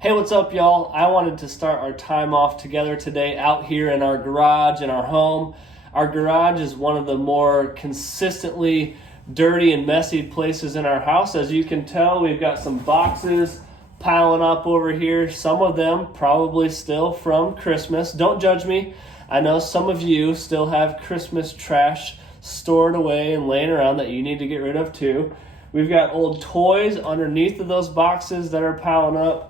Hey, what's up, y'all? I wanted to start our time off together today out here in our garage in our home. Our garage is one of the more consistently dirty and messy places in our house. As you can tell, we've got some boxes piling up over here. Some of them probably still from Christmas. Don't judge me. I know some of you still have Christmas trash stored away and laying around that you need to get rid of too. We've got old toys underneath of those boxes that are piling up.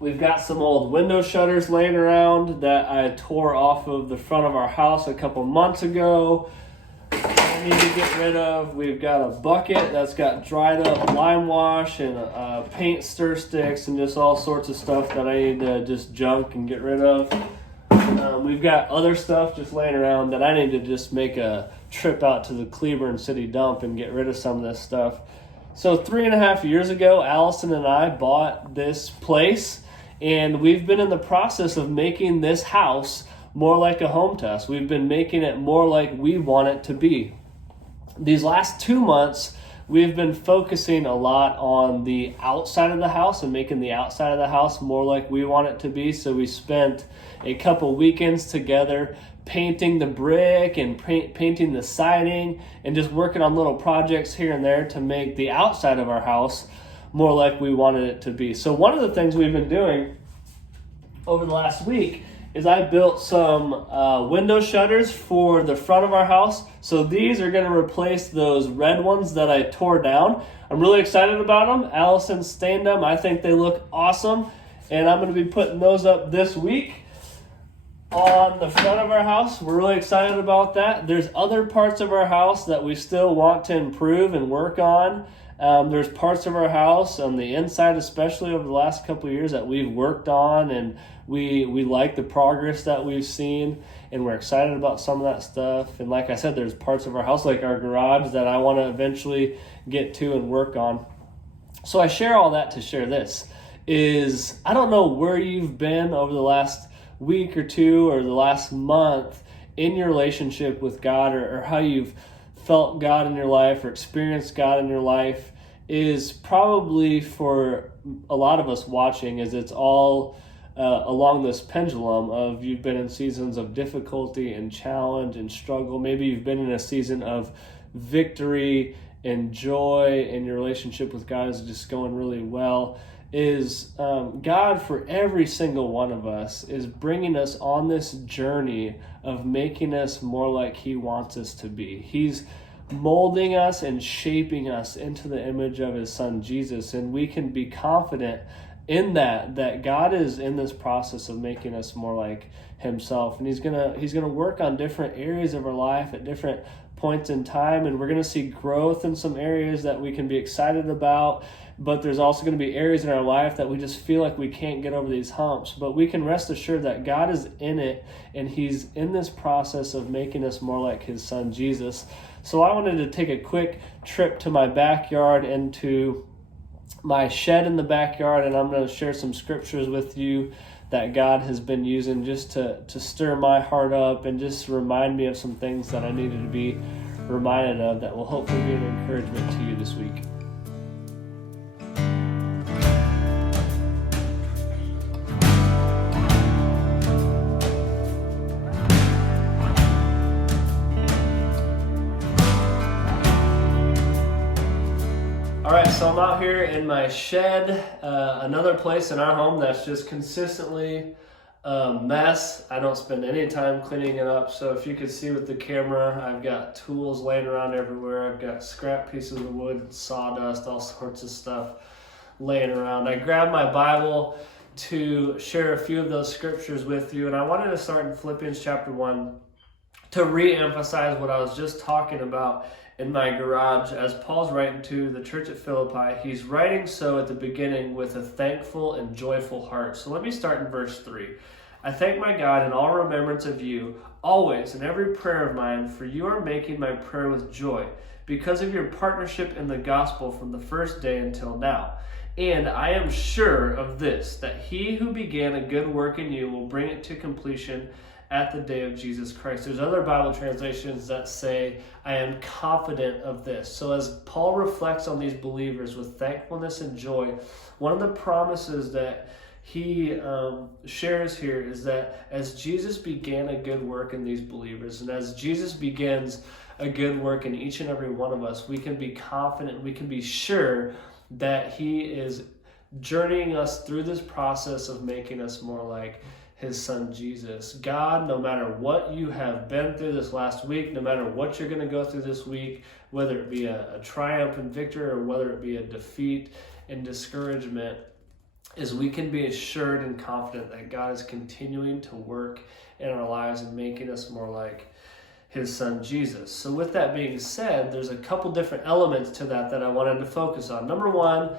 We've got some old window shutters laying around that I tore off of the front of our house a couple months ago. I need to get rid of. We've got a bucket that's got dried up lime wash and paint stir sticks and just all sorts of stuff that I need to just junk and get rid of. We've got other stuff just laying around that I need to just make a trip out to the Cleburne City dump and get rid of some of this stuff. So 3.5 years ago, Allison and I bought this place, and we've been in the process of making this house more like a home to us. We've been making it more like we want it to be. These last 2 months, we've been focusing a lot on the outside of the house and making the outside of the house more like we want it to be. So we spent a couple weekends together painting the brick and painting the siding and just working on little projects here and there to make the outside of our house more like we wanted it to be. So one of the things we've been doing over the last week is I built some window shutters for the front of our house. So these are going to replace those red ones that I tore down. I'm really excited about them. Allison stained them. I think they look awesome. And I'm going to be putting those up this week on the front of our house. We're really excited about that. There's other parts of our house that we still want to improve and work on. There's parts of our house on the inside, especially over the last couple of years, that we've worked on, and we like the progress that we've seen, and we're excited about some of that stuff. And like I said, there's parts of our house, like our garage, that I want to eventually get to and work on. So I share all that to share this, is I don't know where you've been over the last week or two or the last month in your relationship with God, or how you've felt God in your life or experienced God in your life. Is probably for a lot of us watching, is it's all along this pendulum of you've been in seasons of difficulty and challenge and struggle. Maybe you've been in a season of victory and joy, and your relationship with God is just going really well. Is God, for every single one of us, is bringing us on this journey of making us more like He wants us to be. He's molding us and shaping us into the image of His Son Jesus, and we can be confident in that God is in this process of making us more like Himself, and He's gonna work on different areas of our life at different points in time, and we're gonna see growth in some areas that we can be excited about. But there's also going to be areas in our life that we just feel like we can't get over these humps. But we can rest assured that God is in it, and He's in this process of making us more like His Son Jesus. So I wanted to take a quick trip to my backyard, into my shed in the backyard, and I'm going to share some scriptures with you that God has been using just to stir my heart up and just remind me of some things that I needed to be reminded of that will hopefully be an encouragement to you this week. Alright, so I'm out here in my shed, another place in our home that's just consistently a mess. I don't spend any time cleaning it up, so if you could see with the camera, I've got tools laying around everywhere. I've got scrap pieces of wood, sawdust, all sorts of stuff laying around. I grabbed my Bible to share a few of those scriptures with you, and I wanted to start in Philippians chapter 1 to re-emphasize what I was just talking about in my garage. As Paul's writing to the church at Philippi, he's writing so at the beginning with a thankful and joyful heart. So let me start in verse 3. I thank my God in all remembrance of you, always in every prayer of mine, for you are making my prayer with joy, because of your partnership in the gospel from the first day until now. And I am sure of this, that He who began a good work in you will bring it to completion at the day of Jesus Christ. There's other Bible translations that say, I am confident of this. So as Paul reflects on these believers with thankfulness and joy, one of the promises that he shares here is that as Jesus began a good work in these believers, and as Jesus begins a good work in each and every one of us, we can be confident, we can be sure that he is journeying us through this process of making us more like his son Jesus. God, no matter what you have been through this last week, no matter what you're going to go through this week, whether it be a triumph and victory or whether it be a defeat and discouragement, is we can be assured and confident that God is continuing to work in our lives and making us more like his son Jesus. So with that being said, there's a couple different elements to that I wanted to focus on. Number one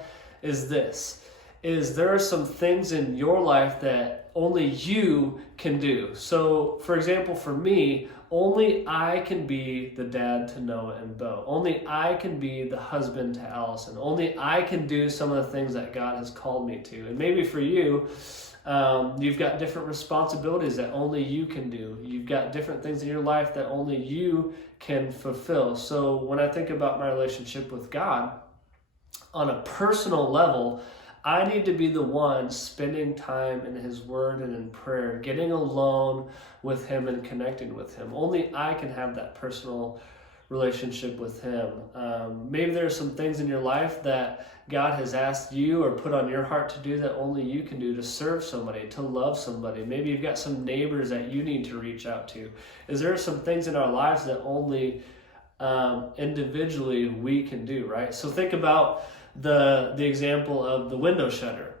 is there are some things in your life that only you can do. So for example, for me, only I can be the dad to Noah and Bo. Only I can be the husband to Allison. Only I can do some of the things that God has called me to. And maybe for you, you've got different responsibilities that only you can do. You've got different things in your life that only you can fulfill. So when I think about my relationship with God, on a personal level, I need to be the one spending time in his word and in prayer, getting alone with him and connecting with him. Only I can have that personal relationship with him. Maybe there are some things in your life that God has asked you or put on your heart to do that only you can do, to serve somebody, to love somebody. Maybe you've got some neighbors that you need to reach out to. Is there some things in our lives that only individually we can do, right? So think about the example of the window shutter.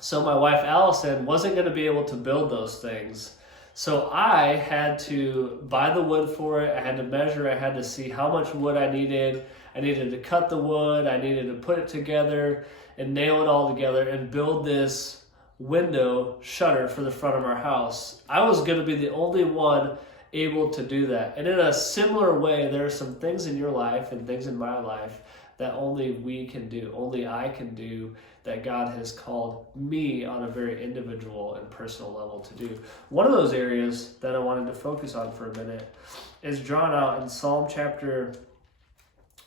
So my wife Allison wasn't going to be able to build those things. So I had to buy the wood for it. I had to measure. I had to see how much wood I needed. I needed to cut the wood. I needed to put it together and nail it all together and build this window shutter for the front of our house. I was going to be the only one able to do that. And in a similar way, there are some things in your life and things in my life that only we can do, only I can do, that God has called me on a very individual and personal level to do. One of those areas that I wanted to focus on for a minute is drawn out in Psalm chapter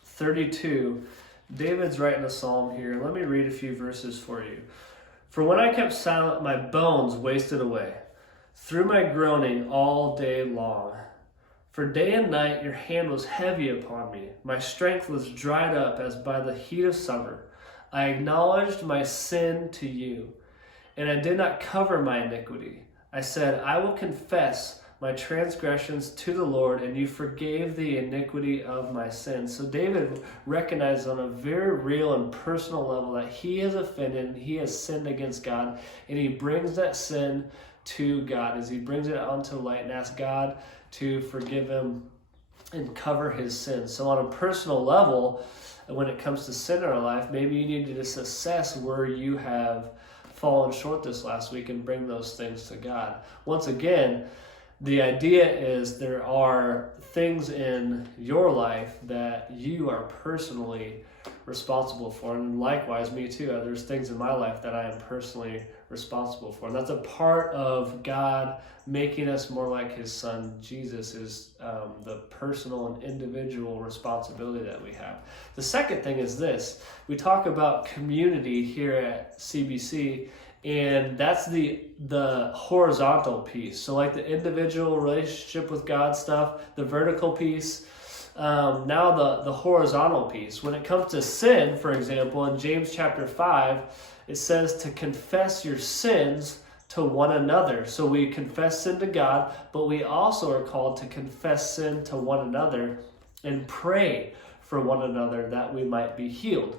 32. David's writing a psalm here. Let me read a few verses for you. For when I kept silent, my bones wasted away through my groaning all day long. For day and night your hand was heavy upon me. My strength was dried up as by the heat of summer. I acknowledged my sin to you, and I did not cover my iniquity. I said, I will confess my transgressions to the Lord, and you forgave the iniquity of my sins. So David recognizes on a very real and personal level that he has offended and he has sinned against God, and he brings that sin to God as he brings it onto light and asks God to forgive him and cover his sins. So on a personal level, when it comes to sin in our life, maybe you need to just assess where you have fallen short this last week and bring those things to God. Once again, the idea is there are things in your life that you are personally responsible for, and likewise me too. There's things in my life that I am personally responsible for, and that's a part of God making us more like his son Jesus, is the personal and individual responsibility that we have. The second thing is this: we talk about community here at CBC, and that's the horizontal piece. So like the individual relationship with God stuff, the vertical piece. Now the horizontal piece. When it comes to sin, for example, in James chapter 5, it says to confess your sins to one another. So we confess sin to God, but we also are called to confess sin to one another and pray for one another that we might be healed.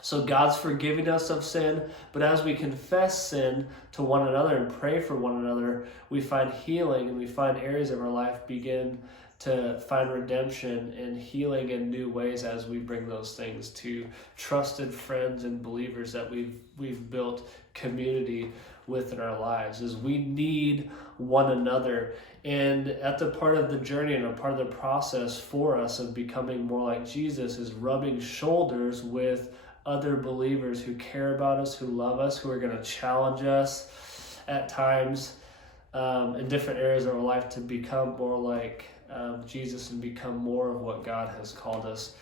So God's forgiving us of sin, but as we confess sin to one another and pray for one another, we find healing, and we find areas of our life begin to find redemption and healing in new ways as we bring those things to trusted friends and believers that we've built community with in our lives. Is we need one another, and at the part of the journey and a part of the process for us of becoming more like Jesus is rubbing shoulders with other believers who care about us, who love us, who are going to challenge us at times, in different areas of our life to become more like Jesus and become more of what God has called us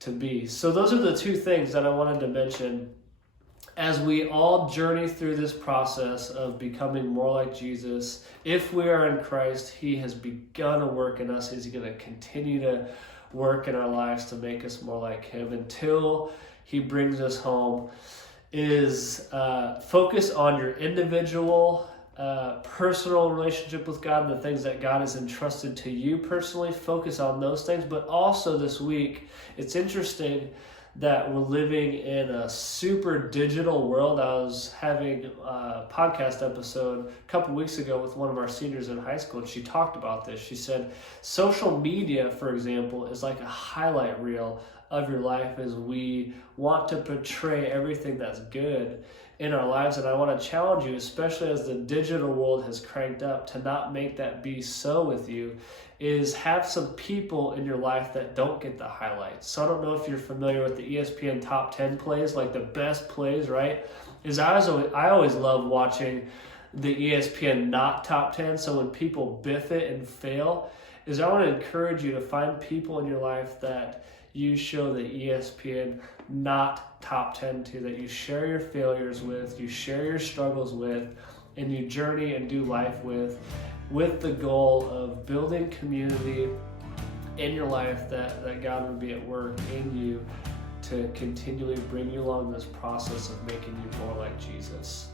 to be. So those are the two things that I wanted to mention as we all journey through this process of becoming more like Jesus. If we are in Christ, he has begun a work in us. He's going to continue to work in our lives to make us more like him until he brings us home. Is focus on your individual personal relationship with God and the things that God has entrusted to you personally. Focus on those things. But also this week, it's interesting that we're living in a super digital world. I was having a podcast episode a couple weeks ago with one of our seniors in high school, and she talked about this. She said social media, for example, is like a highlight reel of your life, as we want to portray everything that's good in our lives. And I want to challenge you, especially as the digital world has cranked up, to not make that be so with you. Is have some people in your life that don't get the highlights. So I don't know if you're familiar with the ESPN top 10 plays, like the best plays, right? I always love watching the ESPN not top 10. So when people biff it and fail, I want to encourage you to find people in your life that you show the ESPN not top 10 to, that you share your failures with, you share your struggles with, and you journey and do life with the goal of building community in your life, that God would be at work in you to continually bring you along this process of making you more like Jesus.